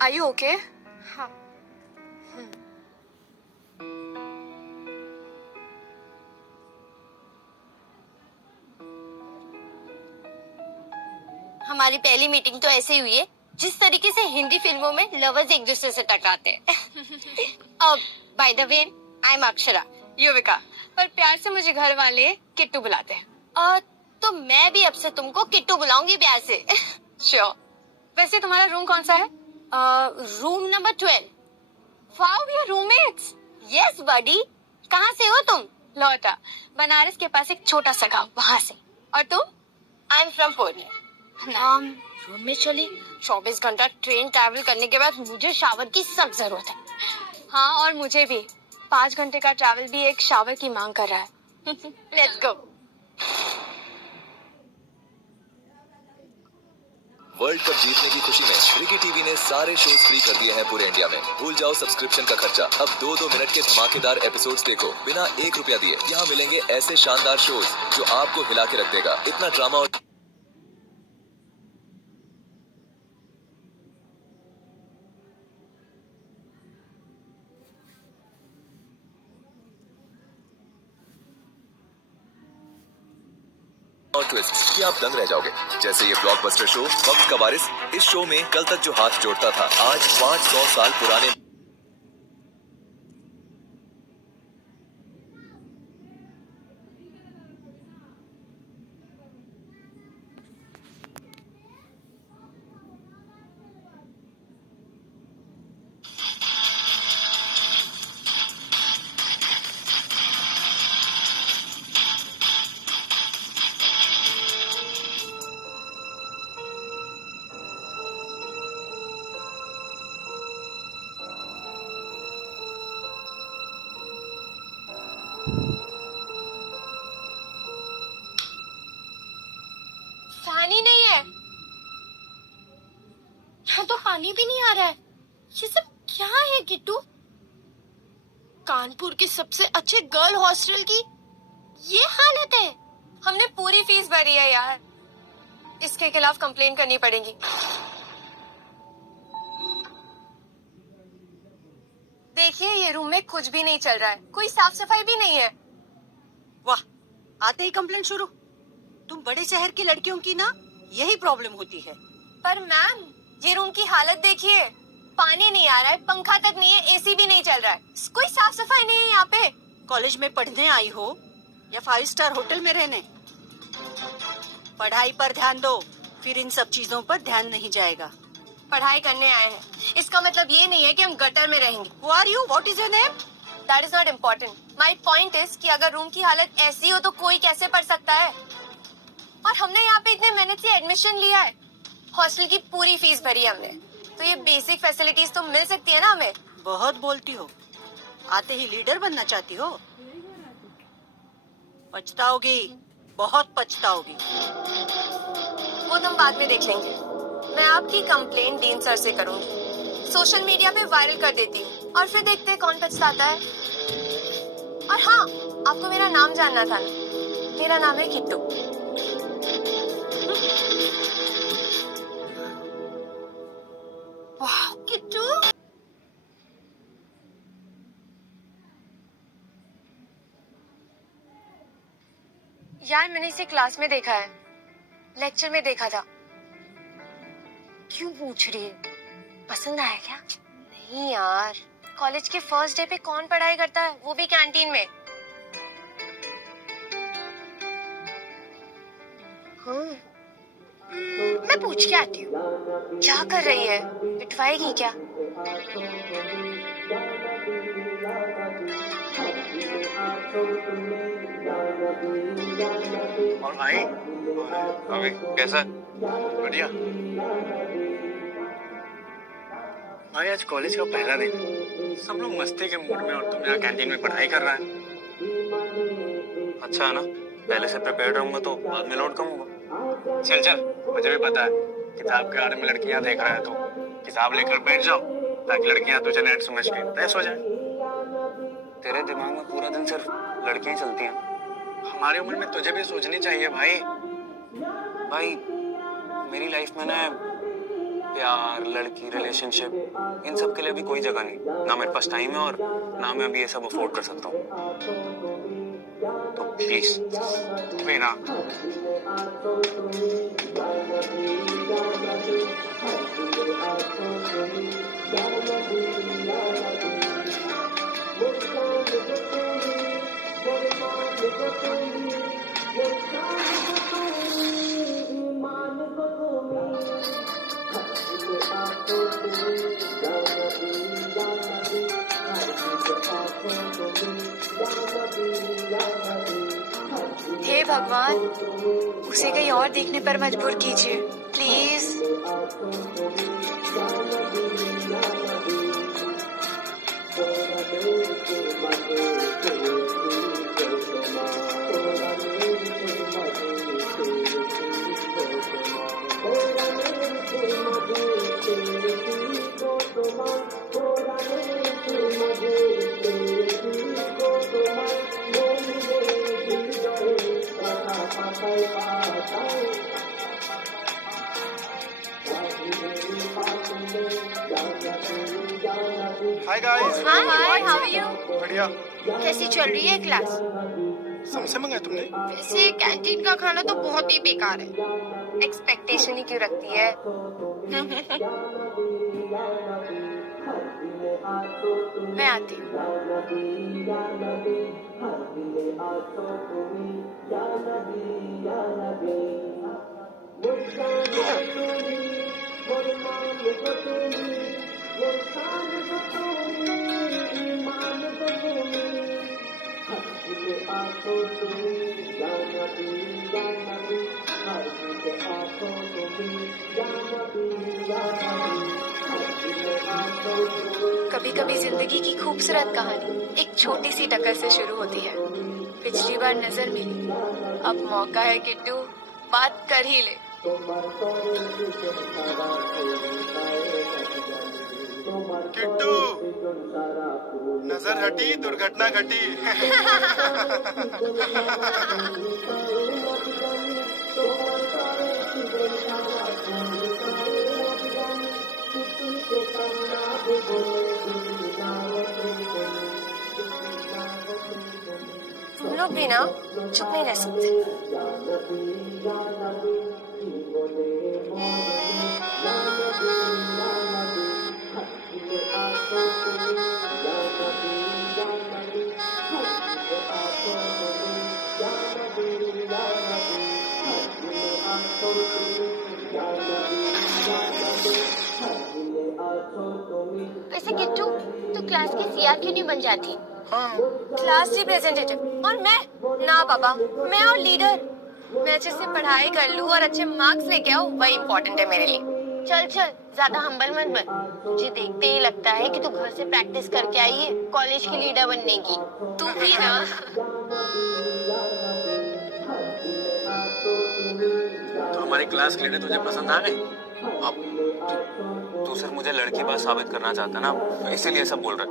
Are you okay? हाँ. हमारी पहली मीटिंग तो ऐसे ही हुई है जिस तरीके से हिंदी फिल्मों में लवर्स एक दूसरे से टकराते हैं. अब by the way I am Akshara. Yuvika. पर प्यार से मुझे घर वाले किट्टू बुलाते हैं. तो मैं भी अब से तुमको किट्टू बुलाऊंगी प्यार से. श्योर. वैसे तुम्हारा रूम कौन सा है? Room number 12. Wow, we are roommates. Yes buddy. कहाँ से हो तुम? लौटा. बनारस के पास एक छोटा सा गांव, वहां से. और तुम? I am from Pune. Room में चली 24 घंटा ट्रेन ट्रैवल करने के बाद मुझे शावर की सख्त जरूरत है. हाँ, और मुझे भी. 5 घंटे का ट्रैवल भी एक शावर की मांग कर रहा है. Let's go. वर्ल्ड कप जीतने की खुशी में क्रिकेट टीवी ने सारे शोज फ्री कर दिए हैं पूरे इंडिया में. भूल जाओ सब्सक्रिप्शन का खर्चा. अब 2-2 मिनट के धमाकेदार एपिसोड्स देखो बिना 1 रुपया दिए. यहाँ मिलेंगे ऐसे शानदार शोज जो आपको हिला के रख देगा. इतना ड्रामा और ट्विस्ट कि आप दंग रह जाओगे. जैसे ये ब्लॉकबस्टर शो वक्त का वारिस. इस शो में कल तक जो हाथ जोड़ता था आज 500 साल पुराने फैन ही नहीं है. यहाँ तो पानी भी नहीं आ रहा है. ये सब क्या है किट्टू? कानपुर के सबसे अच्छे गर्ल हॉस्टल की ये हालत है. हमने पूरी फीस भरी है यार. इसके खिलाफ कंप्लेन करनी पड़ेगी. देखिए, ये रूम में कुछ भी नहीं चल रहा है. कोई साफ सफाई भी नहीं है. वाह, आते ही कंप्लेंट शुरू. तुम बड़े शहर की लड़कियों की ना यही प्रॉब्लम होती है. पर मैम, ये रूम की हालत देखिए. पानी नहीं आ रहा है, पंखा तक नहीं है, एसी भी नहीं चल रहा है. कोई साफ सफाई नहीं है यहाँ पे. कॉलेज में पढ़ने आई हो या 5 स्टार होटल में रहने? पढ़ाई पर ध्यान दो, फिर इन सब चीजों पर ध्यान नहीं जाएगा. पढ़ाई करने आए हैं, इसका मतलब ये नहीं है कि हम गटर में रहेंगे. Who are you? What is your name? That is not important. My point is कि अगर रूम की हालत ऐसी हो तो कोई कैसे पढ़ सकता है? और हमने यहाँ पे इतने मेहनत से एडमिशन लिया है. हॉस्टल की पूरी फीस भरी है हमने. तो ये बेसिक फैसिलिटीज तो मिल सकती है ना हमें. बहुत बोलती हो. आते ही लीडर बनना चाहती हो. पछताओगी, बहुत पछताओगी. वो तुम बाद में देख लेंगे. मैं आपकी कंप्लेंट डीन सर से करूंगी. सोशल मीडिया पे वायरल कर देती हूँ और फिर देखते हैं कौन पछताता है. और हाँ, आपको मेरा नाम जानना था ना? मेरा नाम है किट्टू. वाह, किट्टू. यार, मैंने इसे क्लास में देखा है, लेक्चर में देखा था. क्यों पूछ रही है? पसंद आया क्या? नहीं यार, कॉलेज के फर्स्ट डे पे कौन पढ़ाई करता है, वो भी कैंटीन में. मैं पूछ के आती हूँ. क्या कर रही है? पिटवाएगी क्या? और भाई अभी कैसा? बढ़िया भाई. आज कॉलेज का पहला दिन, सब लोग मस्ती के मूड में और तुम यहाँ कैंटीन में पढ़ाई कर रहा है. अच्छा है ना, पहले से प्रिपेयर्ड रहूंगा तो बाद में लौट कहूँगा. चल चल, मुझे भी पता है किताब के बारे में लड़कियाँ देख रहा है तो किताब लेकर बैठ जाओ ताकि लड़कियाँ तुझे नेट समझ के तैस हो जाए. तेरे दिमाग में पूरा दिन सिर्फ लड़कियाँ चलती हैं. हमारी उम्र में तुझे भी सोचनी चाहिए भाई. भाई मेरी लाइफ में ना प्यार, लड़की, रिलेशनशिप, इन सब के लिए अभी कोई जगह नहीं। ना मेरे पास टाइम है और ना मैं अभी ये सब अफोर्ड कर सकता हूँ। तो प्लीज रीना, हे भगवान, उसे कहीं और देखने पर मजबूर कीजिए please. Hi guys. Hi, how are you? बढ़िया। कैसी चल रही है क्लास? समोसे मंगाए तुमने? वैसे कैंटीन का खाना तो बहुत ही बेकार है। एक्सपेक्टेशन ही क्यों रखती है? मैं आती हूँ। कभी कभी जिंदगी की खूबसूरत कहानी एक छोटी सी टक्कर से शुरू होती है। पिछली बार नजर मिली, अब मौका है किट्टू, बात कर ही ले। किट्टू, नजर हटी दुर्घटना घटी। तुम लोग भी ना चुप नहीं रह सकते। वैसे किट्टू, तू क्लास की सीआर क्यों नहीं बन जाती? क्लास रिप्रेजेंटेटिव और मैं ना पापा, मैं और लीडर। मैं अच्छे से पढ़ाई कर लूँ और अच्छे मार्क्स लेके आऊँ, वही इम्पोर्टेंट है मेरे लिए। चल चल, ज्यादा हम्बल मत बन। मुझे देखते ही लगता है कि तू घर से प्रैक्टिस करके आई है कॉलेज की लीडर बनने की। तू भी ना। तो हमारी क्लास लीडर तुझे पसंद आ गई? अब तू सिर्फ मुझे लड़की बात साबित करना चाहता है ना, इसीलिए सब बोल रहे।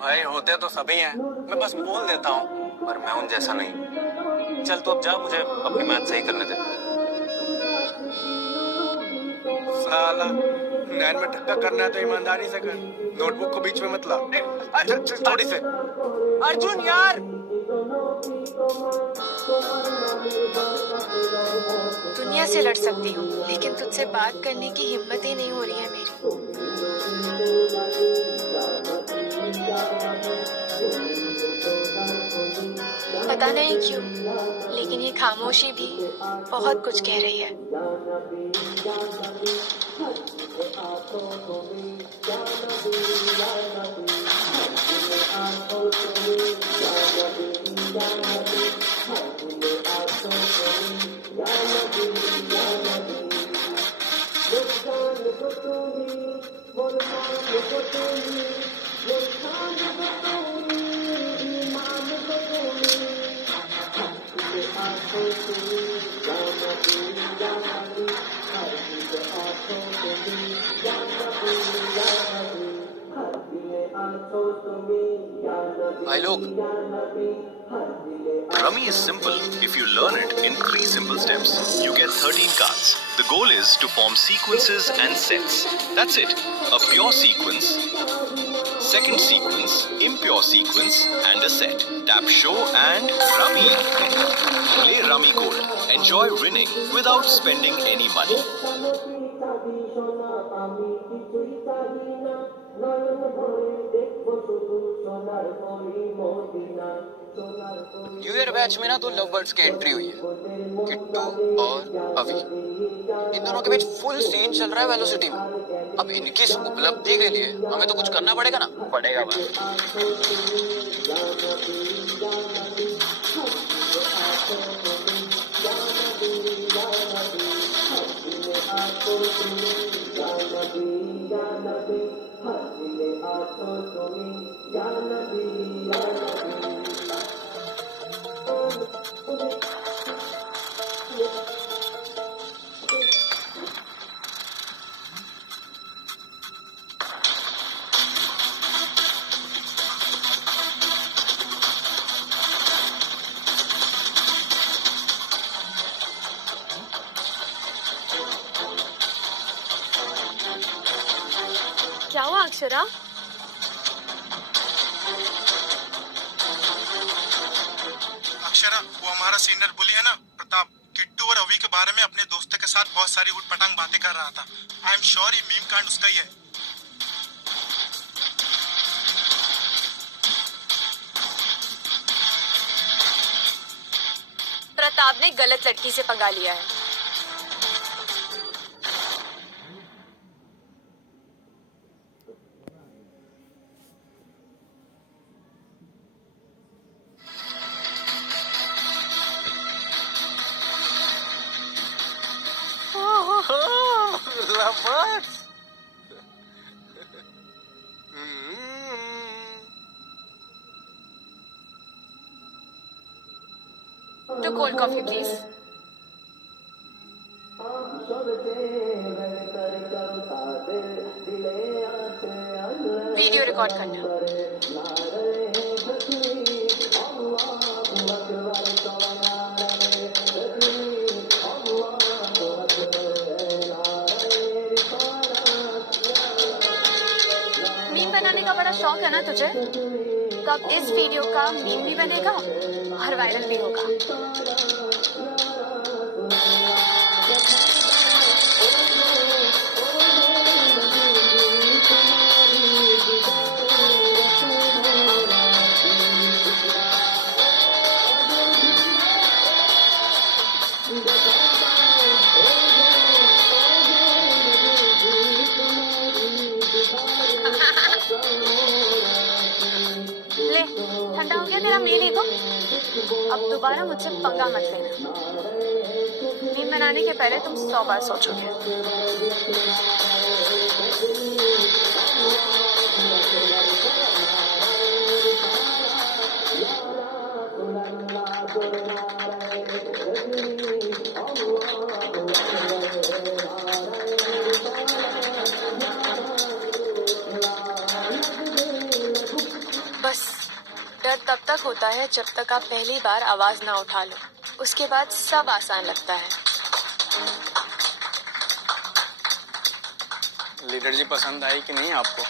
भाई होते तो सभी हैं, मैं बस बोल देता हूँ, पर मैं उन जैसा नहीं। चल तू अब जा, मुझे अपनी मैथ सही करने दे। साला, नैन में धक्का करना है तो ईमानदारी से कर, नोटबुक को बीच में मत ला। थोड़ी से। अर्जुन यार, दुनिया से लड़ सकती हूँ, लेकिन तुझसे बात करने की हिम्मत ही नहीं हो रही है मेरी। पता नहीं क्यों, लेकिन ये खामोशी भी बहुत कुछ कह रही है। भाई लोग, Rummy is simple if you learn it in 3 simple steps. You get 13 cards. The goal is to form sequences and sets. That's it. A pure sequence, second sequence, impure sequence, and a set. Tap show and Rummy. Play Rummy Gold. Enjoy winning without spending any money. New year batch में ना दो love birds की entry हुई है, किट्टू और अभी। इन दोनों के बीच फुल सीन चल रहा है वेलोसिटी में। अब इनकी इस उपलब्धि के लिए हमें तो कुछ करना पड़ेगा ना। पड़ेगा क्या हुआ अक्षरा? अक्षरा, वो हमारा सीनियर बुली है ना प्रताप, किट्टू और अवी के बारे में अपने दोस्तों के साथ बहुत सारी उटपटांग बातें कर रहा था। आई एम श्योर ये मीम कांड उसका ही है। प्रताप ने गलत लड़की से पंगा लिया है। Lovers. तो cold coffee please. Video record करना। मीम बनाने का बड़ा शौक है ना तुझे? तो अब इस वीडियो का मीम भी बनेगा और वायरल भी होगा। ले, ठंडा हो गया तेरा मेल ईगो? अब दोबारा मुझसे पंगा मत लेना। मीम बनाने के पहले तुम 100 बार सोचोगे। बस डर तब तक होता है जब तक आप पहली बार आवाज ना उठा लो। उसके बाद सब आसान लगता है। लीडर जी पसंद आई कि नहीं आपको?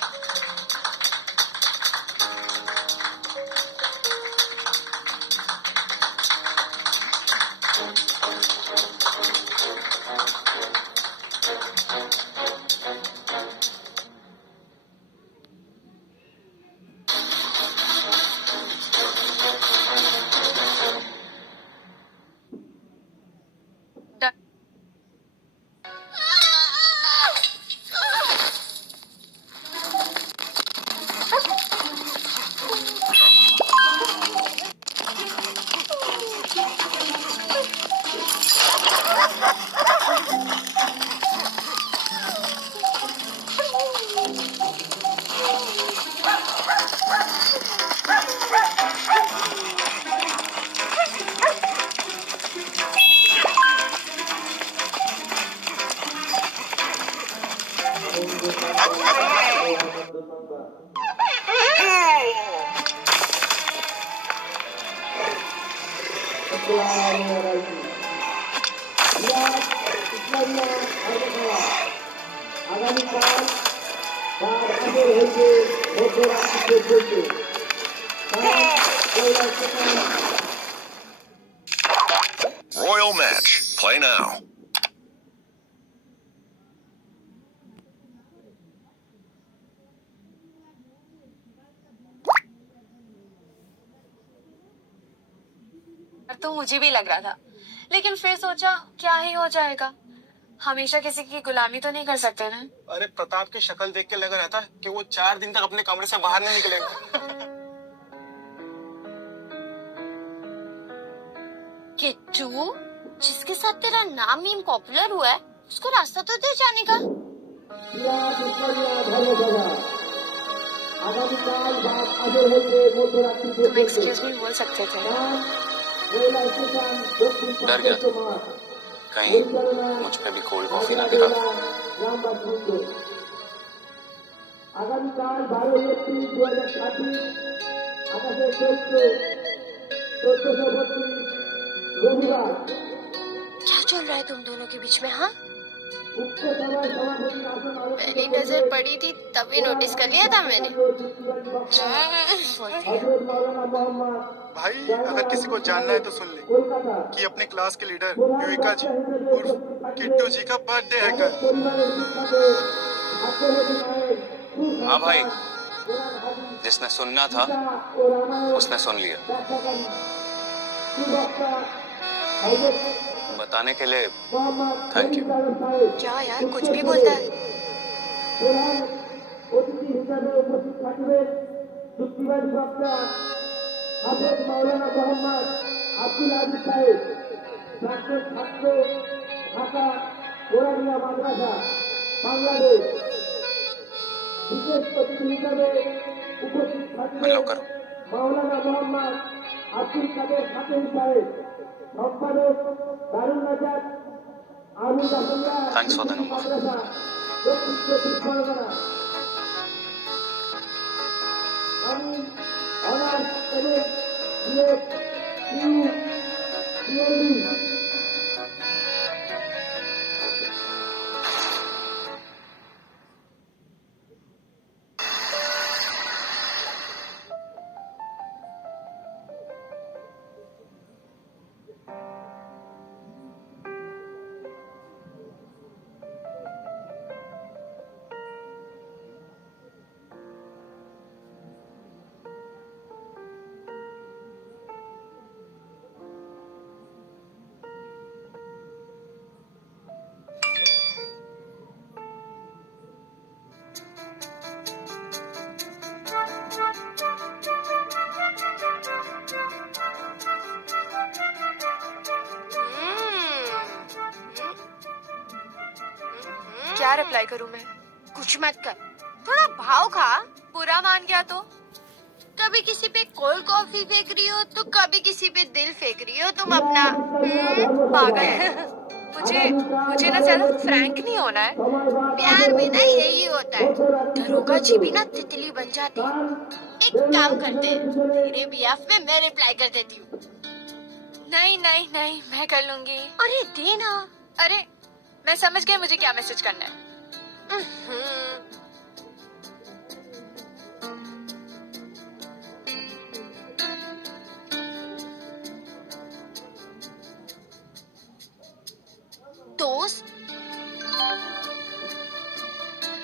Yeah. Royal match. Play now. तो मुझे भी लग रहा था, लेकिन फिर सोचा क्या ही हो जाएगा, हमेशा किसी की गुलामी तो नहीं कर सकते ना। अरे प्रताप की शक्ल देख के लग रहा था कि वो 4 दिन तक अपने कमरे से बाहर नहीं निकलेगा। किट्टू, जिसके साथ तेरा नाम मीम पॉपुलर हुआ है, उसको रास्ता तो दे जाने का। तुम एक्सक्यूज मी बोल सकते थे। डर गया था कहीं मुझ पे भी कोल्ड कॉफी ना गिरा। আগামীকাল 12 এপ্রিল 2026 আকাশে চলছে 1432 রবিবার। क्या चल रहा है तुम दोनों के बीच में? हाँ, उक्त सभाয় সভাপতির আসন पहली नजर पड़ी थी तभी नोटिस कर लिया था मैंने। हजरत मौलाना मोहम्मद भाई अगर किसी को जानना है तो सुन ले কলকাতা कि अपने क्लास के लीडर युविका जी उर्फ किट्टू जी का बर्थडे है कल। পরিবারের শিক্ষাকে ছাত্রবতী মায়ের हाँ भाई, जिसने सुनना था ও রামায়ণ उसने सुन लिया। ব্যাখ্যাকারী সুবক্তা হযরত बताने के लिए মোহাম্মদ Thank you. সাহেব क्या यार, कुछ भी बोलता है। প্রধান অতিথি হিসাবে উপস্থিত থাকবেন যুক্তিবাদী বক্তা হাফেজ মাওলানা মোহাম্মদ আব্দুল আজিজ সাহেব, প্রাক্তন ছাত্র, ঢাকা কোরআনিয়া মাদ্রাসা, বাংলাদেশ। বিশেষ অতিথি হিসাবে উপস্থিত मन থাকবেন लो करो। মাওলানা মোহাম্মদ আব্দুল কাদের ফাতেহি সাহেব, সম্পাদক দারুল নাজাত Abul বাসাল্লাহ Thanks for the number. মাদ্রাসা, দক্ষিণ চব্বিশ পরগনা। আমি অনার্স এবং বিএড পিএলডি क्या रिप्लाई करूं मैं? कुछ मत कर, थोड़ा भाव खा। बुरा मान गया तो? कभी किसी पे कोल्ड कॉफी फेंक रही हो तो कभी किसी पे दिल फेंक रही हो तुम अपना। पागल। मुझे ना ज्यादा फ्रैंक नहीं होना है। प्यार में ना यही होता है, दरोगा जी भी ना तितली बन जाते हैं। एक काम करते हैं, तेरे बिहाफ में मैं रिप्लाई कर देती हूँ। नहीं नहीं नहीं, मैं कर लूंगी। अरे दे ना। अरे मैं समझ गई मुझे क्या मैसेज करना है। दोस्त,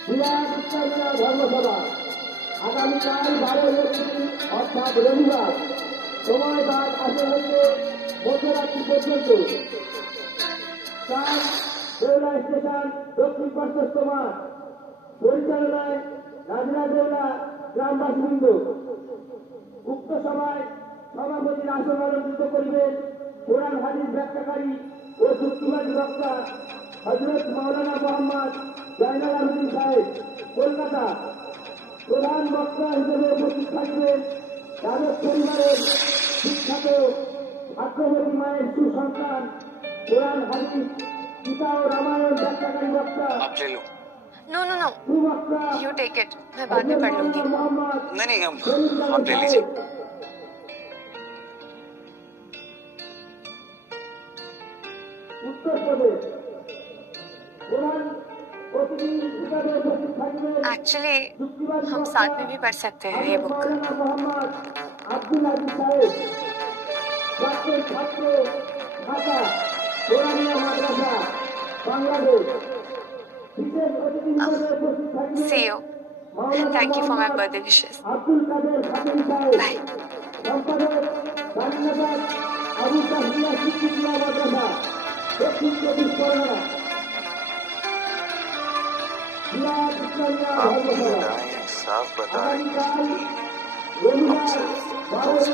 বিরাট উত্তরবেলা ধর্মসভা আগামীকাল 12 এপ্রিল অর্থাৎ রবিবার, সময় বাদ আসে হচ্ছে মধ্যরাত্রি পর্যন্ত। স্থান দেউলা স্টেশন, দক্ষিণ প্রশস্ত মাঠ। পরিচালনায় রাজনা দেউলা গ্রামবাসীবৃন্দ। উক্ত সভায় সভাপতির আসন অলঙ্কৃত করিবেন কোরআন হাদিস ব্যাখ্যাকারী ও যুক্তিবাদী বক্তা হযরত মাওলানা মোহাম্মদ জয়নাল আবেদিন সাহেব, কলকাতা। প্রধান বক্তা হিসেবে উপস্থিত থাকবেন যাদব পরিবারের বিখ্যাত ছাত্রবতী মায়ের সুসন্তান, কোরআন হাদিস গীতা ও রামায়ণ ব্যাখ্যাকারী বক্তা आप ले लो। नो नो नो, সুবক্তা यू टेक इट, मैं बाद में पढ़ लूंगी। मोहम्मद नहीं आप ले लीजिए। উত্তর প্রদেশ। প্রধান অতিথি एक्चुअली हम साथ में भी पढ़ सकते हैं ये book. See you. Thank you for my birthday wishes. Bye. आपकी अदाएं साफ बता रही थी कि हम सिर्फ दोस्त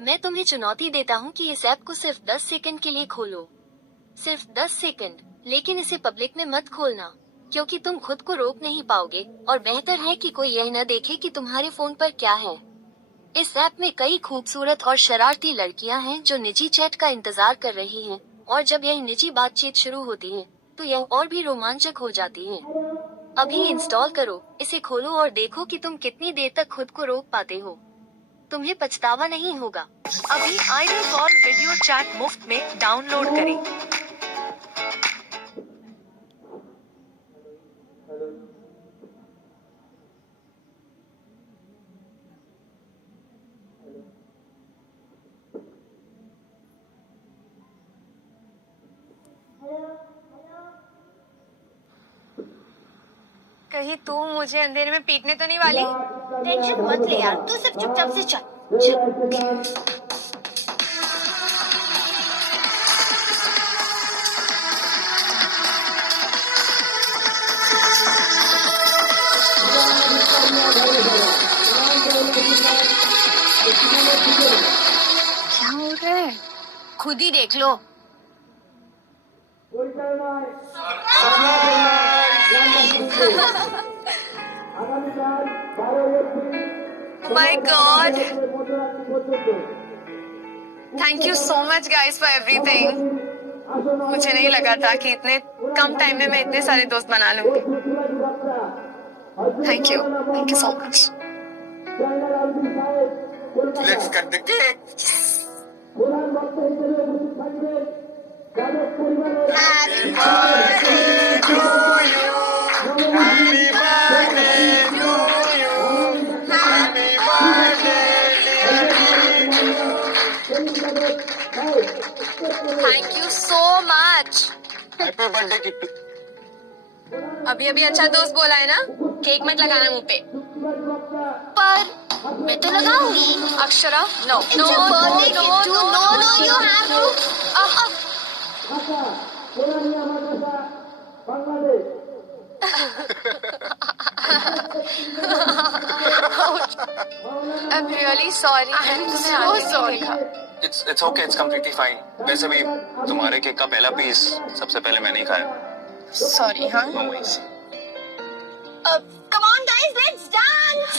मैं तुम्हें चुनौती देता हूँ कि इस ऐप को सिर्फ 10 सेकंड के लिए खोलो। सिर्फ 10 सेकंड, लेकिन इसे पब्लिक में मत खोलना, क्योंकि तुम खुद को रोक नहीं पाओगे और बेहतर है कि कोई यह न देखे कि तुम्हारे फोन पर क्या है। इस ऐप में कई खूबसूरत और शरारती लड़कियां हैं जो निजी चैट का इंतजार कर रही हैं, और जब यह निजी बातचीत शुरू होती है तो यह और भी रोमांचक हो जाती है। अभी इंस्टॉल करो, इसे खोलो और देखो कि तुम कितनी देर तक खुद को रोक पाते हो। तुम्हें पछतावा नहीं होगा। अभी आइडल कॉल वीडियो चैट मुफ्त में डाउनलोड करें। कहीं तू मुझे अंधेरे में पीटने तो नहीं वाली? टेंशन मत ले यार, तू सिर्फ चुपचाप से चल। क्या हो रहा है? खुद ही देख लो। My God! Thank you so much guys for everything. मुझे नहीं लगा था कि इतने कम टाइम में मैं इतने सारे दोस्त बना लूंगी। Thank you so much. Let's cut the cake. Happy birthday to you. Happy birthday to you. Happy birthday Thank you so much. Happy birthday Kittu. अभी अभी अच्छा दोस्त बोला है ना? केक मत लगाना मुंह पे। पर मैं तो लगाऊंगी। Akshara, no. It's your birthday, Kittu. No, you have to. I'm really sorry. I'm so sorry. It's okay, it's completely fine. वैसे भी तुम्हारे केक का पहला पीस सबसे पहले मैंने ही खाया। Sorry, हाँ? No worries. Come on, guys, let's dance.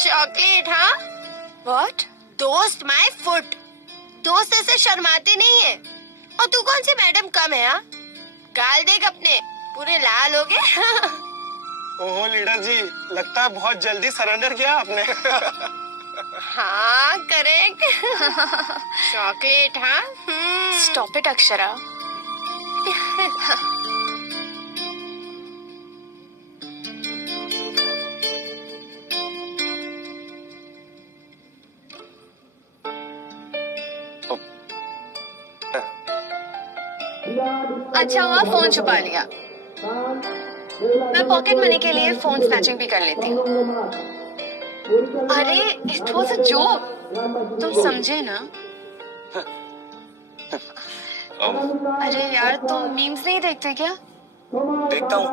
Chocolate, हाँ? What? दोस्त माय फुट। दोस्त ऐसे शर्माते नहीं है। और तू कौन सी मैडम कम है? हाँ, गाल देख अपने, पूरे लाल हो गए। ओहो लीडर जी, लगता है बहुत जल्दी सरेंडर किया आपने। हाँ करेक्ट। चॉकलेट, हाँ? Stop it, Akshara. अच्छा हुआ फोन छुपा लिया। मैं पॉकेट मनी के लिए फोन स्नैचिंग भी कर लेती हूँ। अरे इट वाज अ जोक, तुम समझे ना? अरे यार तुम मीम्स नहीं देखते क्या? देखता हूँ,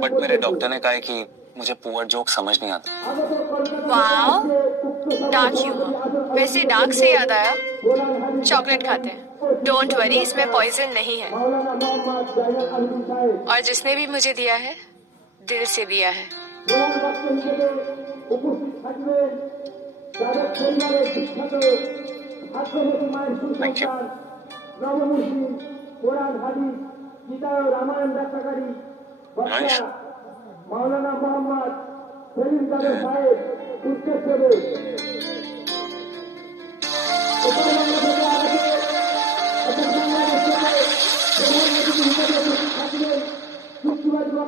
बट मेरे डॉक्टर ने कहा है कि मुझे पुअर जोक समझ नहीं आता। Wow, dark humour. वैसे डार्क से याद आया, चॉकलेट खाते हैं। डोंट वरी, इसमें पॉइजन नहीं है। और जिसने भी मुझे दिया है, दिल से दिया है। Thank you. रंश,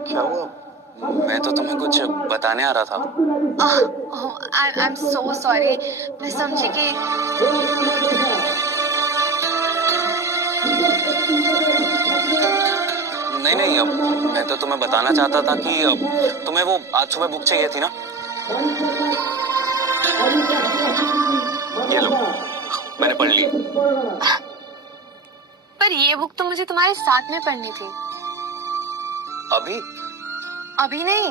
क्या हुआ? मैं तो तुम्हें कुछ बताने आ रहा था। आई एम सो सॉरी, मैं समझी कि नहीं नहीं, अब मैं तो तुम्हें बताना चाहता था कि तुम्हें वो आज सुबह बुक चाहिए थी ना। ये लो, मैंने पढ़ ली। पर ये बुक तो मुझे तुम्हारे साथ में पढ़नी थी। अभी? अभी नहीं,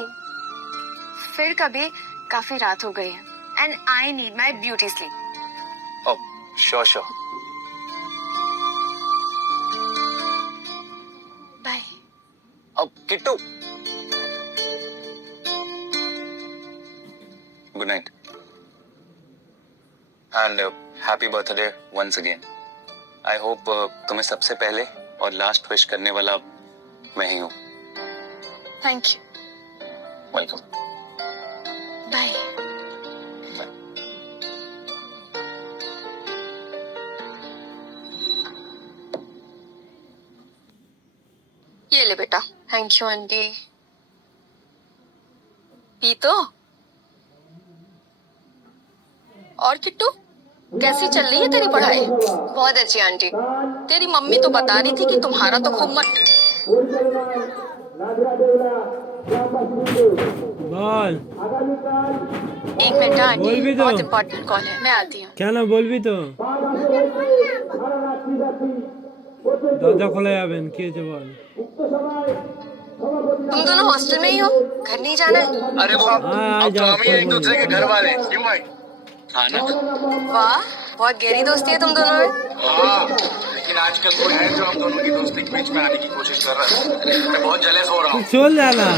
फिर कभी। काफी रात हो गई है and I need my beauty sleep. Oh, sure sure. Bye. अब Kittu, good night and happy birthday once again. I hope तुम्हें सबसे पहले और लास्ट विश करने वाला मैं ही हूँ। Thank you. वेलकम। बाय। ये ले बेटा। Thank you aunty. पी तो। और किट्टू, कैसी चल रही है तेरी पढ़ाई? बहुत अच्छी आंटी। तेरी मम्मी तो बता रही थी कि तुम्हारा तो खूब मन। बोल। एक मिनट आंटी, बोल भी दो। बहुत इम्पोर्टेंट कॉल है, मैं आती हूँ। क्या ना बोल भी तो दरजा खोला যাবেন কি হয়েছে বল। तुम दोनों हॉस्टल में ही हो, घर नहीं जाना है? अरे वो अब तो हम ही एक दूसरे के घर वाले, क्यों भाई? हाँ ना? वाह, बहुत गहरी दोस्ती है तुम दोनों में। हाँ, लेकिन आजकल कोई है जो हम दोनों की दोस्ती के बीच में आने की कोशिश कर रहा है। मैं बहुत जेलस हो रहा हूँ। চল যা না।